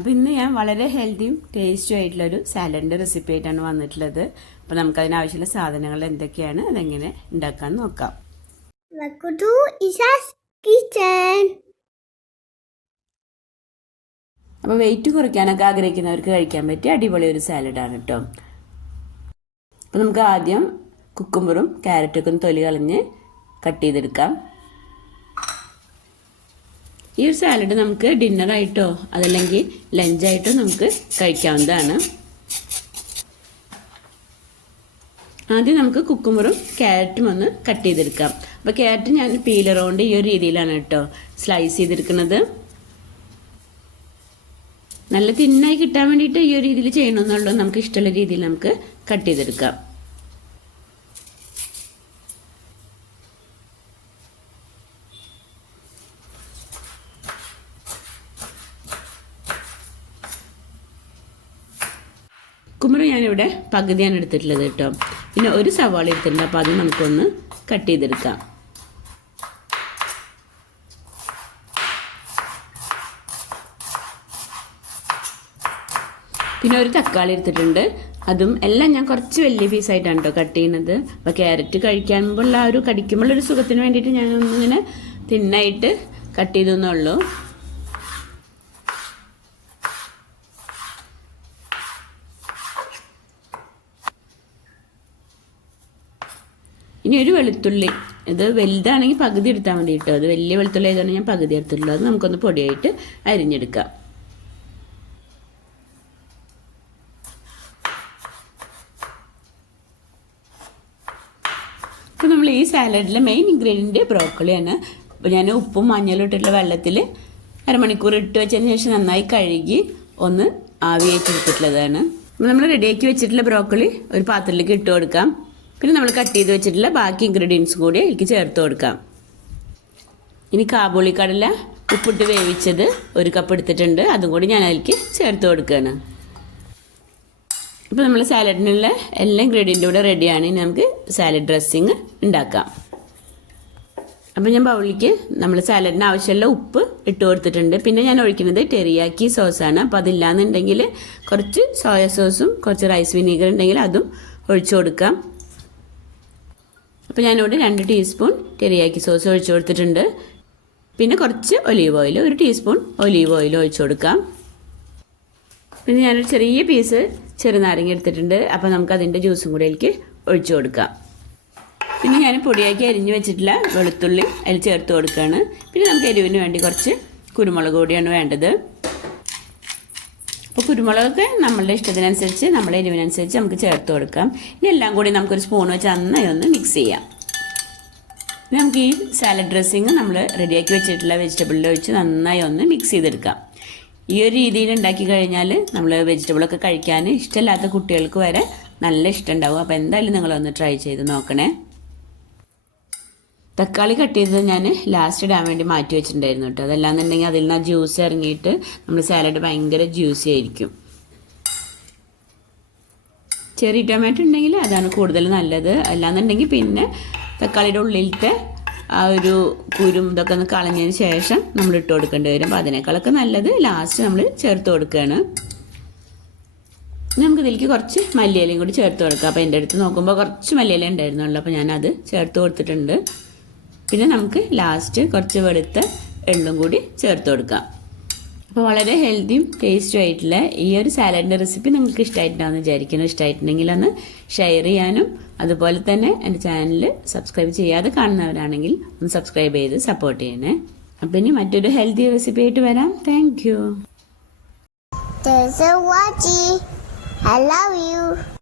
അപ്പോൾ ഇന്ന് ഞാൻ വളരെ ഹെൽത്തിയും ടേസ്റ്റും ആയിട്ടുള്ളൊരു സാലഡിൻ്റെ റെസിപ്പി ആയിട്ടാണ് വന്നിട്ടുള്ളത്. അപ്പോൾ നമുക്കതിനാവശ്യമുള്ള സാധനങ്ങൾ എന്തൊക്കെയാണ്, അതെങ്ങനെ ഉണ്ടാക്കാൻ നോക്കാം. അപ്പോൾ വെയിറ്റ് കുറയ്ക്കാനൊക്കെ ആഗ്രഹിക്കുന്നവർക്ക് കഴിക്കാൻ പറ്റിയ അടിപൊളി ഒരു സാലഡാണ് കേട്ടോ. അപ്പോൾ നമുക്ക് ആദ്യം കുക്കുമ്പറും ക്യാരറ്റൊക്കെ ഒന്ന് തൊലി കളഞ്ഞ് കട്ട് ചെയ്തെടുക്കാം. ഈ ഒരു സാലഡ് നമുക്ക് ഡിന്നറായിട്ടോ അതല്ലെങ്കിൽ ലഞ്ചായിട്ടോ നമുക്ക് കഴിക്കാവുന്നതാണ്. ആദ്യം നമുക്ക് കുക്കുമ്പറും ക്യാരറ്റും ഒന്ന് കട്ട് ചെയ്തെടുക്കാം. അപ്പോൾ ക്യാരറ്റ് ഞാൻ പീലർ കൊണ്ട് ഈ ഒരു രീതിയിലാണ് കേട്ടോ സ്ലൈസ് ചെയ്തെടുക്കുന്നത്. നല്ല തിന്നായി കിട്ടാൻ വേണ്ടിയിട്ട് ഈ ഒരു രീതിയിൽ ചെയ്യണമെന്നുള്ളൂ. നമുക്ക് ഇഷ്ടമുള്ള രീതിയിൽ നമുക്ക് കട്ട് ചെയ്തെടുക്കാം. കുക്കുമ്പർ ഞാനിവിടെ പകുതിയാണ് എടുത്തിട്ടുള്ളത് കേട്ടോ. പിന്നെ ഒരു സവാള എടുത്തിട്ടുണ്ട്. അപ്പോൾ അത് നമുക്കൊന്ന് കട്ട് ചെയ്തെടുക്കാം. പിന്നെ ഒരു തക്കാളി എടുത്തിട്ടുണ്ട്. അതും എല്ലാം ഞാൻ കുറച്ച് വലിയ പീസായിട്ടാണ് കേട്ടോ കട്ട് ചെയ്യുന്നത്. അപ്പോൾ ക്യാരറ്റ് കഴിക്കുമ്പോൾ ആ ഒരു കടിക്കുമ്പോഴൊരു സുഖത്തിന് വേണ്ടിയിട്ട് ഞാനൊന്നിങ്ങനെ തിന്നായിട്ട് കട്ട് ചെയ്തെന്നുള്ളൂ. ഇനി ഒരു വെളുത്തുള്ളി, ഇത് വലുതാണെങ്കിൽ പകുതി എടുത്താൽ മതി കേട്ടോ. അത് വലിയ വെളുത്തുള്ളി ആയതുകൊണ്ട് ഞാൻ പകുതി എടുത്തിട്ടുള്ളൂ. അത് നമുക്കൊന്ന് പൊടിയായിട്ട് അരിഞ്ഞെടുക്കാം. അപ്പോൾ നമ്മൾ ഈ സാലഡിലെ മെയിൻ ഇൻഗ്രീഡിയൻറ്റ് ബ്രോക്കോളിയാണ്. അപ്പോൾ ഞാൻ ഉപ്പും മഞ്ഞളും ഇട്ടിട്ടുള്ള വെള്ളത്തിൽ അരമണിക്കൂർ ഇട്ട് വെച്ചതിന് ശേഷം നന്നായി കഴുകി ഒന്ന് ആവിയേറ്റെടുത്തിട്ടുള്ളതാണ്. അപ്പോൾ നമ്മൾ റെഡിയാക്കി വെച്ചിട്ടുള്ള ബ്രോക്കോളി ഒരു പാത്രത്തിലേക്ക് ഇട്ട് കൊടുക്കാം. പിന്നെ നമ്മൾ കട്ട് ചെയ്ത് വെച്ചിട്ടുള്ള ബാക്കി ഇൻഗ്രീഡിയൻസ് കൂടി അതിലേക്ക് ചേർത്ത് കൊടുക്കാം. ഇനി കാബൂളി കടല ഉപ്പിട്ട് വേവിച്ചത് ഒരു കപ്പ് എടുത്തിട്ടുണ്ട്. അതും കൂടി ഞാൻ അതിലേക്ക് ചേർത്ത് കൊടുക്കുകയാണ്. ഇപ്പോൾ നമ്മൾ സാലഡിനുള്ള എല്ലാ ഇൻഗ്രീഡിയൻറ്റും കൂടെ റെഡിയാണ്. ഇനി നമുക്ക് സാലഡ് ഡ്രസ്സിങ് ഉണ്ടാക്കാം. അപ്പോൾ ഞാൻ ബൗളിലേക്ക് നമ്മൾ സാലഡിന് ആവശ്യമുള്ള ഉപ്പ് ഇട്ട് കൊടുത്തിട്ടുണ്ട്. പിന്നെ ഞാൻ ഒഴിക്കുന്നത് ടെറിയാക്കി സോസാണ്. അപ്പോൾ അതില്ലാന്നുണ്ടെങ്കിൽ കുറച്ച് സോയ സോസും കുറച്ച് റൈസ് വിനീഗർ ഉണ്ടെങ്കിൽ അതും ഒഴിച്ചു കൊടുക്കാം. അപ്പോൾ ഞാനിവിടെ 2 ടീസ്പൂൺ ടെറിയാക്കി സോസ് ഒഴിച്ചു കൊടുത്തിട്ടുണ്ട്. പിന്നെ കുറച്ച് olive oil, 1 teaspoon olive oil ഒഴിച്ചു കൊടുക്കാം. പിന്നെ ഞാനൊരു ചെറിയ പീസ് ചെറുനാരങ്ങ എടുത്തിട്ടുണ്ട്. അപ്പോൾ നമുക്ക് അതിൻ്റെ ജ്യൂസും കൂടെ അതിലേക്ക് ഒഴിച്ചു കൊടുക്കാം. പിന്നെ ഞാൻ പൊടിയാക്കി അരിഞ്ഞ് വെച്ചിട്ടുള്ള വെളുത്തുള്ളി അതിൽ ചേർത്ത് കൊടുക്കുകയാണ്. പിന്നെ നമുക്ക് എരിവിന് വേണ്ടി കുറച്ച് കുരുമുളക് പൊടിയാണ് വേണ്ടത്. അപ്പോൾ കുരുമുളകൊക്കെ നമ്മളുടെ ഇഷ്ടത്തിനനുസരിച്ച് നമ്മുടെ എരിവിനനുസരിച്ച് നമുക്ക് ചേർത്ത് കൊടുക്കാം. ഇനി എല്ലാം കൂടി നമുക്കൊരു സ്പൂൺ വെച്ച് നന്നായി ഒന്ന് മിക്സ് ചെയ്യാം. ഇനി നമുക്ക് ഈ സാലഡ് ഡ്രസ്സിങ് നമ്മൾ റെഡിയാക്കി വെച്ചിട്ടുള്ള വെജിറ്റബിളിൽ ഒഴിച്ച് നന്നായി ഒന്ന് മിക്സ് ചെയ്തെടുക്കാം. ഈ ഒരു രീതിയിൽ ഉണ്ടാക്കി കഴിഞ്ഞാൽ നമ്മൾ വെജിറ്റബിളൊക്കെ കഴിക്കാൻ ഇഷ്ടമില്ലാത്ത കുട്ടികൾക്ക് വരെ നല്ല ഇഷ്ടമുണ്ടാവും. അപ്പോൾ എന്തായാലും നിങ്ങളൊന്ന് ട്രൈ ചെയ്ത് നോക്കണേ. തക്കാളി കട്ട് ചെയ്തത് ഞാൻ ലാസ്റ്റ് ഇടാൻ വേണ്ടി മാറ്റി വെച്ചിട്ടുണ്ടായിരുന്നു കേട്ടോ. അതല്ലാന്നുണ്ടെങ്കിൽ അതിൽ നിന്ന് ജ്യൂസ് ഇറങ്ങിയിട്ട് നമ്മൾ സാലഡ് ഭയങ്കര ജ്യൂസി ആയിരിക്കും. ചെറിയ ടൊമാറ്റോ ഉണ്ടെങ്കിൽ അതാണ് കൂടുതൽ നല്ലത്. അല്ലാന്നുണ്ടെങ്കിൽ പിന്നെ തക്കാളിയുടെ ഉള്ളിലത്തെ ആ ഒരു കുരും ഇതൊക്കെ ഒന്ന് കളഞ്ഞതിന് ശേഷം നമ്മൾ ഇട്ട് കൊടുക്കേണ്ടി വരും. അപ്പോൾ അതിനേക്കാളൊക്കെ നല്ലത് ലാസ്റ്റ് നമ്മൾ ചേർത്ത് കൊടുക്കുകയാണ്. നമുക്ക് ഇതിലേക്ക് കുറച്ച് മല്ലിയിലയും കൂടി ചേർത്ത് കൊടുക്കാം. അപ്പോൾ എൻ്റെ അടുത്ത് നോക്കുമ്പോൾ കുറച്ച് മല്ലിയില ഉണ്ടായിരുന്നുള്ളൂ. അപ്പോൾ ഞാനത് ചേർത്ത് കൊടുത്തിട്ടുണ്ട്. പിന്നെ നമുക്ക് ലാസ്റ്റ് കുറച്ച് വെളുത്ത എള്ളും കൂടി ചേർത്ത് കൊടുക്കാം. അപ്പോൾ വളരെ ഹെൽത്തിയും ടേസ്റ്റും ആയിട്ടുള്ള ഈ ഒരു സാലഡിൻ്റെ റെസിപ്പി നിങ്ങൾക്ക് ഇഷ്ടമായിട്ടുണ്ടാകുമെന്ന് വിചാരിക്കുന്നു. ഇഷ്ടമായിട്ടുണ്ടെങ്കിൽ ഒന്ന് ഷെയർ ചെയ്യാനും അതുപോലെ തന്നെ എൻ്റെ ചാനൽ സബ്സ്ക്രൈബ് ചെയ്യാതെ കാണുന്നവരാണെങ്കിൽ ഒന്ന് സബ്സ്ക്രൈബ് ചെയ്ത് സപ്പോർട്ട് ചെയ്യണേ. അപ്പോൾ ഇനി മറ്റൊരു ഹെൽത്തി റെസിപ്പി ആയിട്ട് വരാം. Thank you. I love you.